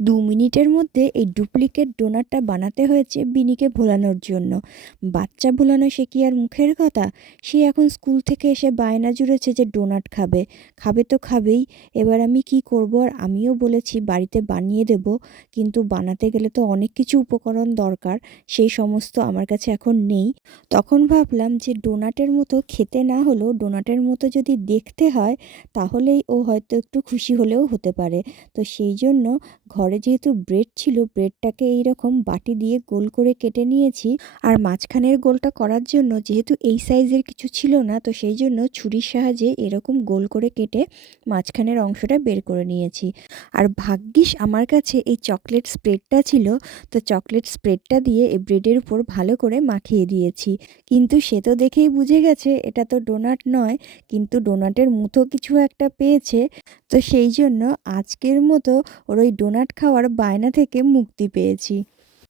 দু মিনিটের মধ্যে এই ডুপ্লিকেট ডোনাটটা বানাতে হয়েছে বিনিকে ভোলানোর জন্য। বাচ্চা ভোলানো সে কি আর মুখের কথা? সে এখন স্কুল থেকে এসে বায়না জুড়েছে যে ডোনাট খাবে। খাবে তো খাবেই। এবার আমি কি করব আর আমিও বলেছি বাড়িতে বানিয়ে দেব, কিন্তু বানাতে গেলে তো অনেক কিছু উপকরণ দরকার, সেই সমস্ত আমার কাছে এখন নেই। তখন ভাবলাম যে ডোনাটের মতো খেতে না হলেও ডোনাটের মতো যদি দেখতে হয়, তাহলেই ও হয়তো একটু খুশি হলেও হতে পারে। তো সেই জন্য ঘরে যেহেতু ব্রেড ছিল, ব্রেডটাকে এইরকম বাটি দিয়ে গোল করে কেটে নিয়েছি। আর মাঝখানের গোলটা করার জন্য যেহেতু এই সাইজের কিছু ছিল না, তো সেই জন্য ছুরির সাহায্যে এরকম গোল করে কেটে মাঝখানের অংশটা বের করে নিয়েছি। আর ভাগ্যিস আমার কাছে এই চকলেট স্প্রেডটা ছিল, তো চকলেট স্প্রেডটা দিয়ে এই ব্রেডের উপর ভালো করে মাখিয়ে দিয়েছি। কিন্তু সে তো দেখেই বুঝে গেছে, এটা তো ডোনাট নয়, কিন্তু ডোনাটের মতো কিছু একটা পেয়েছে। তো সেই জন্য আজকের মতো ওর ওই ডোনাট খাওয়ার বায়না থেকে মুক্তি পেয়েছি।